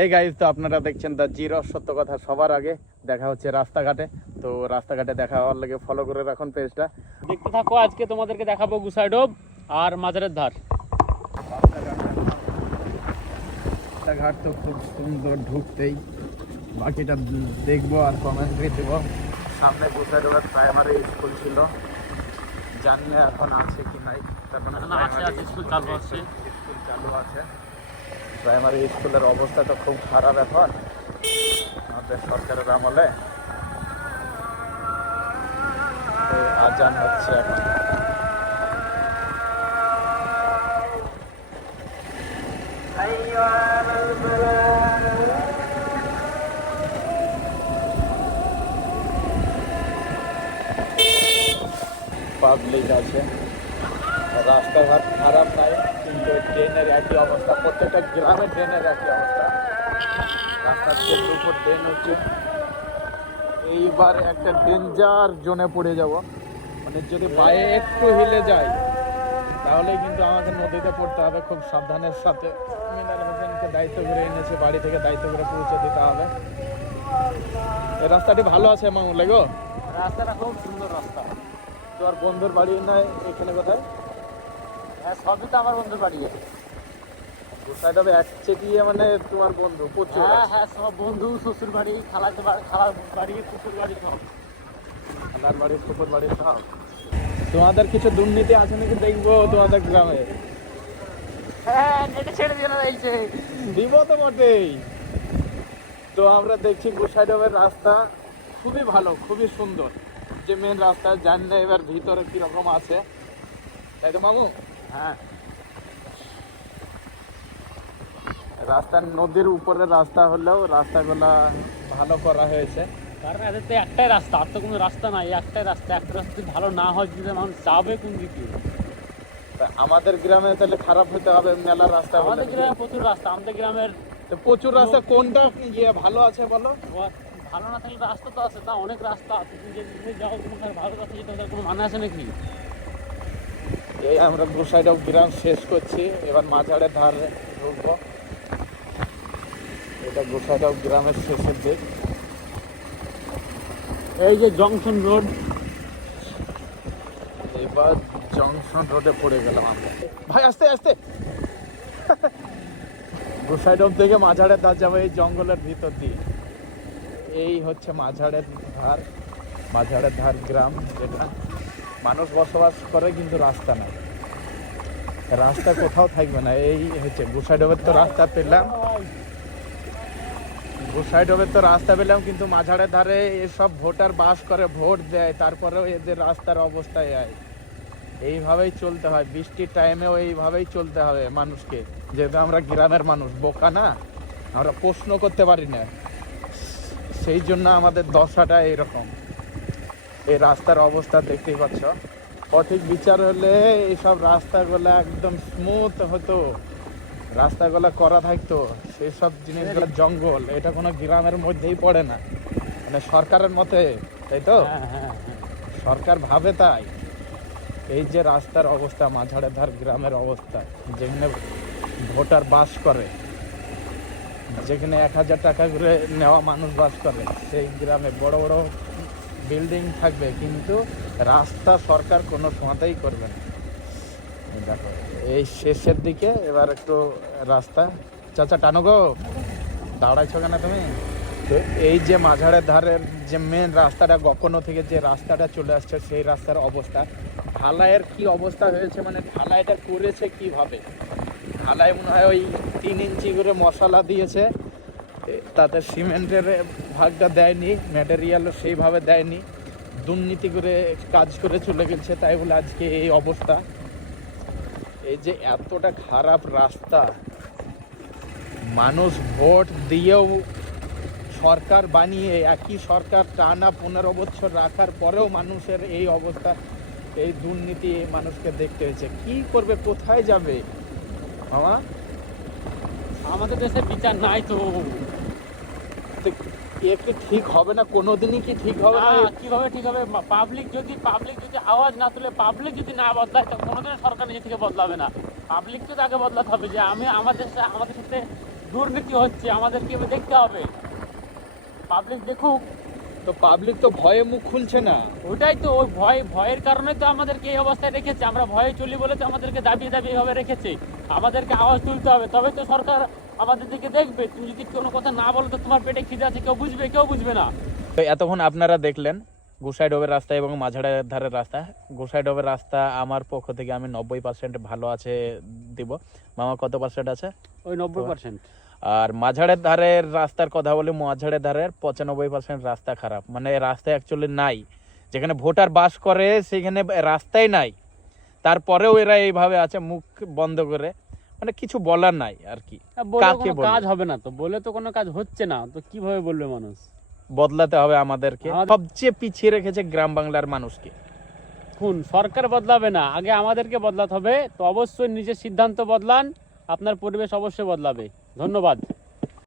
এই গাইজ, তো আপনারা দেখছেন দ্য জিরো সত্য কথা সবার আগে। দেখা হচ্ছে রাস্তাঘাটে। তো রাস্তাঘাটে দেখা হওয়ার লাগে ফলো করে রাখুন পেজটা। দেখতে থাকো, আজকে তোমাদেরকে দেখাবো গুসাইডোব আর মাজারের ধার। রাস্তাঘাট তো খুব সুন্দর, ঢুকতেই বাকিটা দেখবো আর কমেন্ট দিয়ে দেবো। সামনে গুসাইডোবের প্রাইমারি স্কুল ছিল, জানি না এখন আছে কি নাই। স্কুল চালু আছে। স্কুল চালু আছে। প্রাইমারি স্কুলের অবস্থা তো খুব খারাপ এখন আমাদের সরকারের আমলে। আজান হচ্ছে এখন। পাবলিক আছে, রাস্তাঘাট খারাপ নাই, কিন্তু ট্রেনের একই অবস্থা। প্রত্যেকটা গ্রামে ট্রেনের একই অবস্থা। রাস্তার উপর ট্রেন হচ্ছে। এইবার একটা ডেঞ্জার জোনে পড়ে যাব, মানে যদি পায়ে একটু হিলে যায় তাহলে কিন্তু আমাকে নদীতে পড়তে হবে। খুব সাবধানের সাথে মিনার হোসেনকে দায়িত্ব করে এনেছে, বাড়ি থেকে দায়িত্ব করে পৌঁছে দিতে হবে। এই রাস্তাটি ভালো আছে মামুলে গো, রাস্তাটা খুব সুন্দর রাস্তা। তোমার বন্ধুর বাড়ি নয় এখানে কোথায়? হ্যাঁ, সবই তো আমার বন্ধুর বাড়ি। গোসাইডোবে একচেটিয়া মানে তোমার বন্ধু প্রচুর? হ্যাঁ, সব বন্ধু, শ্বশুর বাড়ি, খালার বাড়ি, শ্বশুর বাড়ি, সব। খালার বাড়ি, শ্বশুর বাড়ি সব। তোমাদের কিছু দুর্নীতি আছে নাকি দেখবো তোমাদের গ্রামে? হ্যাঁ, নেটে ছেড়ে দিয়ে রয়েছে। দিব তো বটেই। তো আমরা দেখছি গোসাইডোবের রাস্তা খুবই ভালো, খুবই সুন্দর। যে মেন রাস্তা, জানি না এবার ভিতরে কিরকম আছে, তাই তো মামু? হ্যাঁ, রাস্তা নদীর উপরে রাস্তা হলেও রাস্তাগুলা ভালো করা হয়েছে। কারণ এদের তো একটাই রাস্তা, আর তো কোনো রাস্তা নাই। একটাই রাস্তা, একটা রাস্তা যদি ভালো না হয়, যদি মানুষ যাবে কোন দিকে? তা আমাদের গ্রামে তাহলে খারাপ হতে হবে মেলা রাস্তা? আমাদের গ্রামে প্রচুর রাস্তা। আমাদের গ্রামের তো প্রচুর রাস্তা, কোনটা ভালো আছে বলো? ভালো না থাকলে রাস্তা তো আছে, তা অনেক রাস্তা আছে। তুমি যদি যাও, তোমার ভালো রাস্তা যেতে হবে, কোনো মানে আছে নাকি? এই আমরা গোসাইডোব গ্রাম শেষ করছি, এবার মাঝাড়ের ধারে ঢুকবো। এটা গোসাইডোব গ্রামের শেষের দিক। এই যে জংশন রোড। এবার জংশন রোডে পড়ে গেলাম আমরা। ভাই আস্তে আস্তে। গোসাইডোব থেকে মাঝাড়ের ধার যাবো এই জঙ্গলের ভিতর দিয়ে। এই হচ্ছে মাঝাড়ের ধার, মাঝাড়ের ধার গ্রাম, যেটা মানুষ বসবাস করে কিন্তু রাস্তা নাই। রাস্তা কোথাও থাকবে না। এই হচ্ছে গোসাইডোবের তো রাস্তা পেলাম, গোসাইডোবের তো রাস্তা পেলাম, কিন্তু মাঝাড়ের ধারে এসব ভোটার বাস করে, ভোট দেয়, তারপরেও এদের রাস্তার অবস্থায় হয়। এইভাবেই চলতে হয়, বৃষ্টির টাইমেও এইভাবেই চলতে হবে মানুষকে। যেহেতু আমরা গ্রামের মানুষ, বোকা না, আমরা প্রশ্ন করতে পারি না, সেই জন্য আমাদের দশাটা এইরকম। এই রাস্তার অবস্থা দেখতেই পাচ্ছ। সঠিক বিচার হলে এইসব রাস্তাগুলো একদম স্মুথ হতো, রাস্তাগুলো করা থাকতো। সেই সব জিনিসগুলো জঙ্গল, এটা কোনো গ্রামের মধ্যেই পড়ে না, মানে সরকারের মতে, তাই তো? হ্যাঁ, সরকার ভাবে তাই। এই যে রাস্তার অবস্থা, মাঝাড়ের ধার গ্রামের অবস্থা, যেখানে ভোটার বাস করে, যেখানে 1000 টাকা করে নেওয়া মানুষ বাস করে, সেই গ্রামে বড় বড় বিল্ডিং থাকবে, কিন্তু রাস্তা সরকার কোনো সময়তেই করবে না। দেখো এই শেষের দিকে এবার একটু রাস্তা। চাচা টানো গো, দাঁড়াইছো কেন তুমি? তো এই যে মাঝাড়ের ধারের যে মেন রাস্তাটা, গকনো থেকে যে রাস্তাটা চলে আসছে, সেই রাস্তার অবস্থা, ঢালাইয়ের কি অবস্থা হয়েছে, মানে ঢালাইটা করেছে কিভাবে? ঢালাই মনে হয় ওই 3 ইঞ্চি করে মশলা দিয়েছে, তাদের সিমেন্টের ভাগটা দেয়নি, ম্যাটেরিয়ালও সেইভাবে দেয়নি, দুর্নীতি করে কাজ করে চলে গেছে, তাই বলে আজকে এই অবস্থা। এই যে এতটা খারাপ রাস্তা, মানুষ ভোট দিয়েও, সরকার বানিয়ে একই সরকার টানা 15 বছর রাখার পরেও মানুষের এই অবস্থা, এই দুর্নীতি মানুষকে দেখতে হয়েছে। কি করবে, কোথায় যাবে মামা? আমাদের দেশে বিচার নাই তো। একটু ঠিক হবে না কোনোদিনই? কি ঠিক হবে না? কিভাবে ঠিক হবে? পাবলিক যদি আওয়াজ না তুলে, পাবলিক যদি না বদলায়, তো কোনোদিন সরকার নিজে থেকে বদলাবে না। পাবলিককে তো আগে বদলাতে হবে, যে আমাদের সাথে দুর্নীতি হচ্ছে, আমাদেরকে এবার দেখতে হবে। পাবলিক দেখুক। তো পাবলিক তো ভয়ে মুখ খুলছে না। ওটাই তো, ওই ভয়ের কারণে তো আমাদেরকে এই অবস্থায় রেখেছে। আমরা ভয়ে চলি বলে তো আমাদেরকে দাবিয়ে এভাবে রেখেছে। আমাদেরকে আওয়াজ তুলতে হবে, তবে তো সরকার আমাদের দিকে দেখবে। তুমি যদি কোনো কথা না বলো তো তোমার পেটে খিদে আছে, কেউ বুঝবে না। তো এতক্ষণ আপনারা দেখলেন গোসাইডোবের রাস্তা এবং মাঝাড়ের ধারের রাস্তা। গোসাইডোবের রাস্তা আমার পক্ষ থেকে আমি 90% ভালো আছে দিব। মামা কত পার্সেন্ট আছে? ওই 90%। আর মাঝাড়ের ধারের রাস্তার কথা বলি, মাঝাড়ের ধারের 95% রাস্তা খারাপ, মানে রাস্তা অ্যাকচুয়ালি নাই। যেখানে ভোটার বাস করে সেখানে রাস্তাই নাই, তারপরেও এরা এইভাবে আছে মুখ বন্ধ করে, মানে কিছু বলার নাই আর কি। বলে কাকে কোনো বলবো? কাজ হবে না, তো বলে তো কোনো কাজ হচ্ছে না, তো কিভাবে বলবে মানুষ? বদলাতে হবে আমাদেরকে। সবচেয়ে পিছিয়ে রেখেছে গ্রাম বাংলার মানুষকে। কোন সরকার বদলাবে না, আগে আমাদেরকে বদলাতে হবে। তো অবশ্যই নিজের সিদ্ধান্ত বদলান, আপনার পরিবেশ অবশ্যই বদলাবে। ধন্যবাদ।